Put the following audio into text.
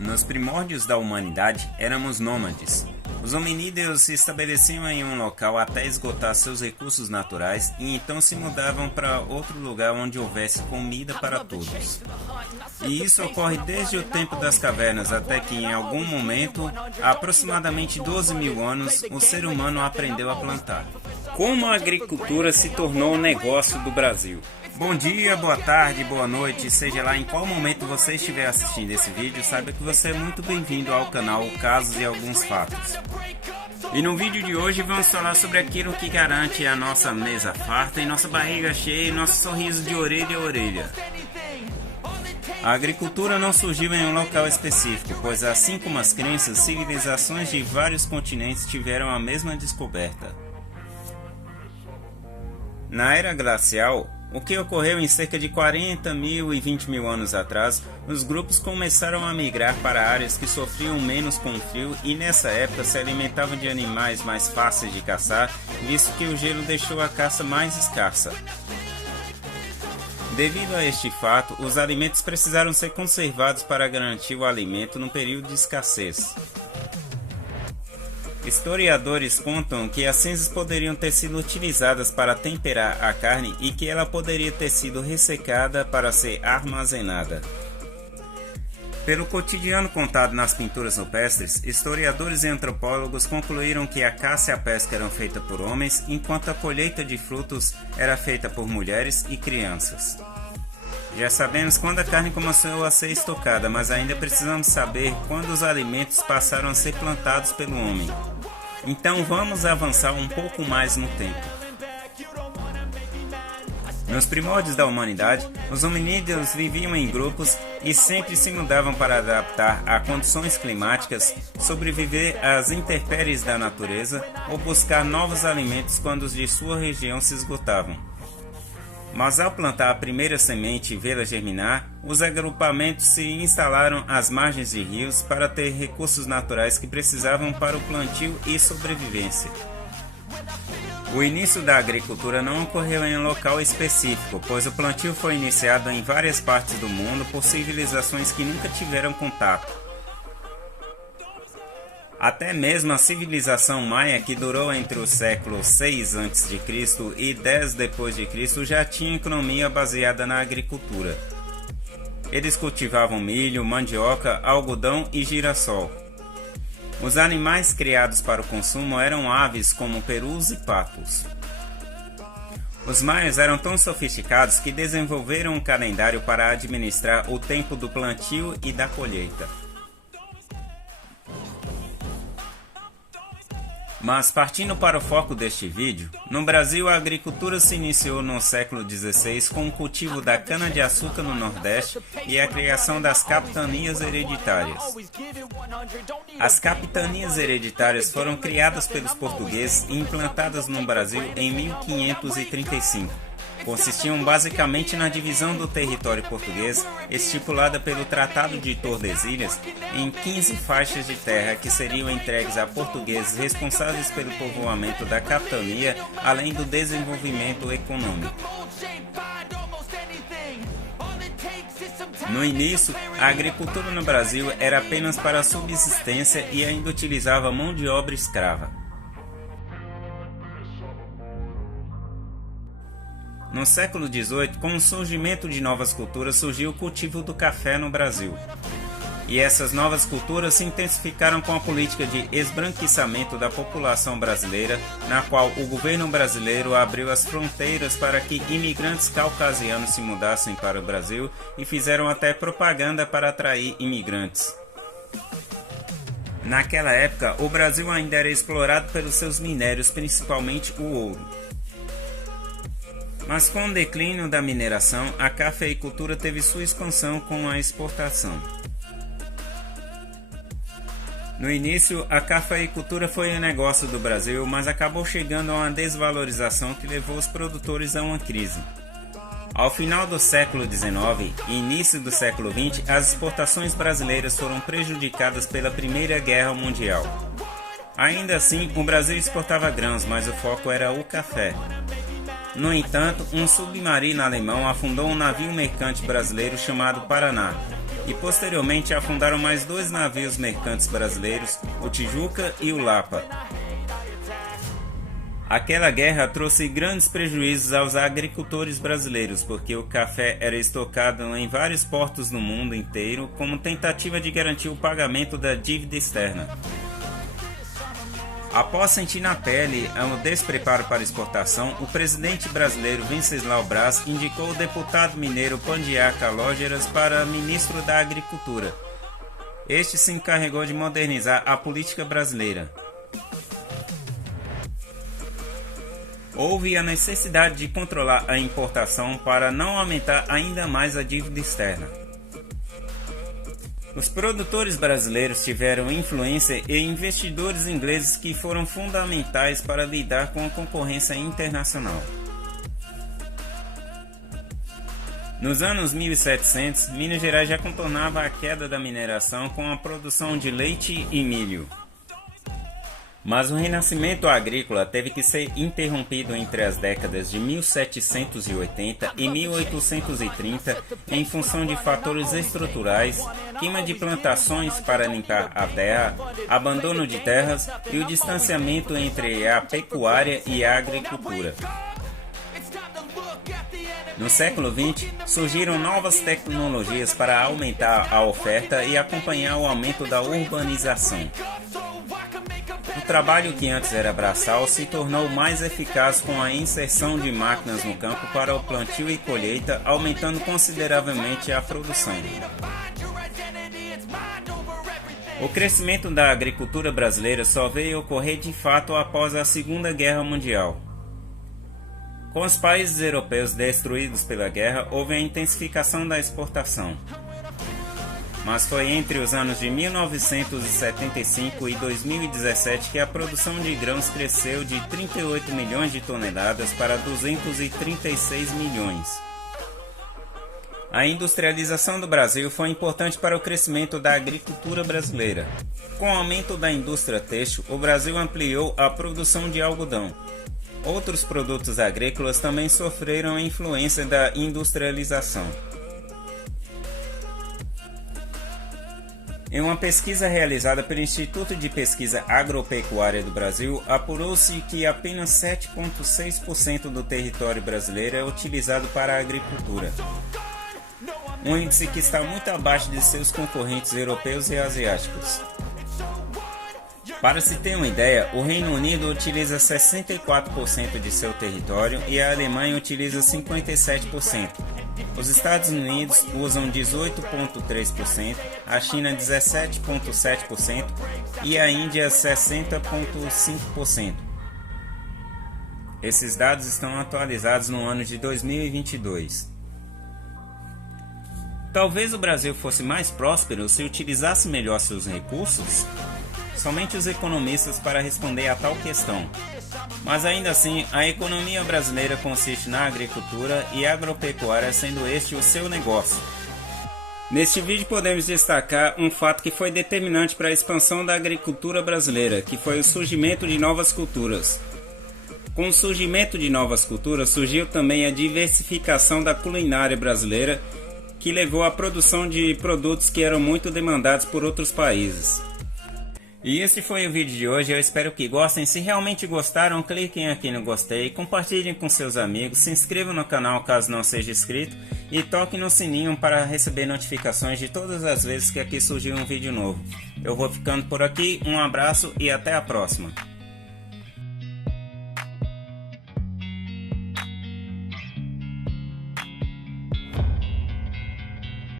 Nos primórdios da humanidade, éramos nômades. Os hominídeos se estabeleciam em um local até esgotar seus recursos naturais e então se mudavam para outro lugar onde houvesse comida para todos. E isso ocorre desde o tempo das cavernas até que, em algum momento, há aproximadamente 12 mil anos, o ser humano aprendeu a plantar. Como a agricultura se tornou o negócio do Brasil? Bom dia, boa tarde, boa noite, seja lá em qual momento você estiver assistindo esse vídeo, saiba que você é muito bem-vindo ao canal Casos e Alguns Fatos. E no vídeo de hoje vamos falar sobre aquilo que garante a nossa mesa farta e nossa barriga cheia e nosso sorriso de orelha a orelha. A agricultura não surgiu em um local específico, pois assim como as crenças, civilizações de vários continentes tiveram a mesma descoberta. Na era glacial, o que ocorreu em cerca de 40 mil e 20 mil anos atrás, os grupos começaram a migrar para áreas que sofriam menos com o frio e nessa época se alimentavam de animais mais fáceis de caçar, visto que o gelo deixou a caça mais escassa. Devido a este fato, os alimentos precisaram ser conservados para garantir o alimento no período de escassez. Historiadores contam que as cinzas poderiam ter sido utilizadas para temperar a carne e que ela poderia ter sido ressecada para ser armazenada. Pelo cotidiano contado nas pinturas rupestres, historiadores e antropólogos concluíram que a caça e a pesca eram feitas por homens, enquanto a colheita de frutos era feita por mulheres e crianças. Já sabemos quando a carne começou a ser estocada, mas ainda precisamos saber quando os alimentos passaram a ser plantados pelo homem. Então vamos avançar um pouco mais no tempo. Nos primórdios da humanidade, os hominídeos viviam em grupos e sempre se mudavam para adaptar a condições climáticas, sobreviver às intempéries da natureza ou buscar novos alimentos quando os de sua região se esgotavam. Mas ao plantar a primeira semente e vê-la germinar, os agrupamentos se instalaram às margens de rios para ter recursos naturais que precisavam para o plantio e sobrevivência. O início da agricultura não ocorreu em um local específico, pois o plantio foi iniciado em várias partes do mundo por civilizações que nunca tiveram contato. Até mesmo a civilização maia, que durou entre o século 6 a.C. e 10 d.C., já tinha economia baseada na agricultura. Eles cultivavam milho, mandioca, algodão e girassol. Os animais criados para o consumo eram aves como perus e patos. Os maias eram tão sofisticados que desenvolveram um calendário para administrar o tempo do plantio e da colheita. Mas partindo para o foco deste vídeo, no Brasil a agricultura se iniciou no século XVI com o cultivo da cana-de-açúcar no Nordeste e a criação das capitanias hereditárias. As capitanias hereditárias foram criadas pelos portugueses e implantadas no Brasil em 1535. Consistiam basicamente na divisão do território português, estipulada pelo Tratado de Tordesilhas, em 15 faixas de terra que seriam entregues a portugueses responsáveis pelo povoamento da capitania, além do desenvolvimento econômico. No início, a agricultura no Brasil era apenas para a subsistência e ainda utilizava mão de obra escrava. No século XVIII, com o surgimento de novas culturas, surgiu o cultivo do café no Brasil. E essas novas culturas se intensificaram com a política de esbranquiçamento da população brasileira, na qual o governo brasileiro abriu as fronteiras para que imigrantes caucasianos se mudassem para o Brasil e fizeram até propaganda para atrair imigrantes. Naquela época, o Brasil ainda era explorado pelos seus minérios, principalmente o ouro. Mas com o declínio da mineração, a cafeicultura teve sua expansão com a exportação. No início, a cafeicultura foi um negócio do Brasil, mas acabou chegando a uma desvalorização que levou os produtores a uma crise. Ao final do século XIX e início do século XX, as exportações brasileiras foram prejudicadas pela Primeira Guerra Mundial. Ainda assim, o Brasil exportava grãos, mas o foco era o café. No entanto, um submarino alemão afundou um navio mercante brasileiro chamado Paraná, e posteriormente afundaram mais 2 navios mercantes brasileiros, o Tijuca e o Lapa. Aquela guerra trouxe grandes prejuízos aos agricultores brasileiros, porque o café era estocado em vários portos no mundo inteiro como tentativa de garantir o pagamento da dívida externa. Após sentir na pele o despreparo para exportação, o presidente brasileiro Venceslau Braz indicou o deputado mineiro Pandiaca Lógeras para ministro da Agricultura. Este se encarregou de modernizar a política brasileira. Houve a necessidade de controlar a importação para não aumentar ainda mais a dívida externa. Os produtores brasileiros tiveram influência e investidores ingleses que foram fundamentais para lidar com a concorrência internacional. Nos anos 1700, Minas Gerais já contornava a queda da mineração com a produção de leite e milho. Mas o renascimento agrícola teve que ser interrompido entre as décadas de 1780 e 1830 em função de fatores estruturais, queima de plantações para limpar a terra, abandono de terras e o distanciamento entre a pecuária e a agricultura. No século XX, surgiram novas tecnologias para aumentar a oferta e acompanhar o aumento da urbanização. O trabalho que antes era braçal se tornou mais eficaz com a inserção de máquinas no campo para o plantio e colheita, aumentando consideravelmente a produção. O crescimento da agricultura brasileira só veio ocorrer de fato após a Segunda Guerra Mundial. Com os países europeus destruídos pela guerra, houve a intensificação da exportação. Mas foi entre os anos de 1975 e 2017 que a produção de grãos cresceu de 38 milhões de toneladas para 236 milhões. A industrialização do Brasil foi importante para o crescimento da agricultura brasileira. Com o aumento da indústria têxtil, o Brasil ampliou a produção de algodão. Outros produtos agrícolas também sofreram a influência da industrialização. Em uma pesquisa realizada pelo Instituto de Pesquisa Agropecuária do Brasil, apurou-se que apenas 7,6% do território brasileiro é utilizado para a agricultura. Um índice que está muito abaixo de seus concorrentes europeus e asiáticos. Para se ter uma ideia, o Reino Unido utiliza 64% de seu território e a Alemanha utiliza 57%. Os Estados Unidos usam 18,3%, a China 17,7% e a Índia 60,5%. Esses dados estão atualizados no ano de 2022. Talvez o Brasil fosse mais próspero se utilizasse melhor seus recursos? Somente os economistas para responder a tal questão. Mas ainda assim, a economia brasileira consiste na agricultura e agropecuária, sendo este o seu negócio. Neste vídeo podemos destacar um fato que foi determinante para a expansão da agricultura brasileira, que foi o surgimento de novas culturas. Com o surgimento de novas culturas, surgiu também a diversificação da culinária brasileira, que levou à produção de produtos que eram muito demandados por outros países. E esse foi o vídeo de hoje, eu espero que gostem. Se realmente gostaram, cliquem aqui no gostei, compartilhem com seus amigos, se inscrevam no canal caso não seja inscrito e toquem no sininho para receber notificações de todas as vezes que aqui surgir um vídeo novo. Eu vou ficando por aqui, um abraço e até a próxima.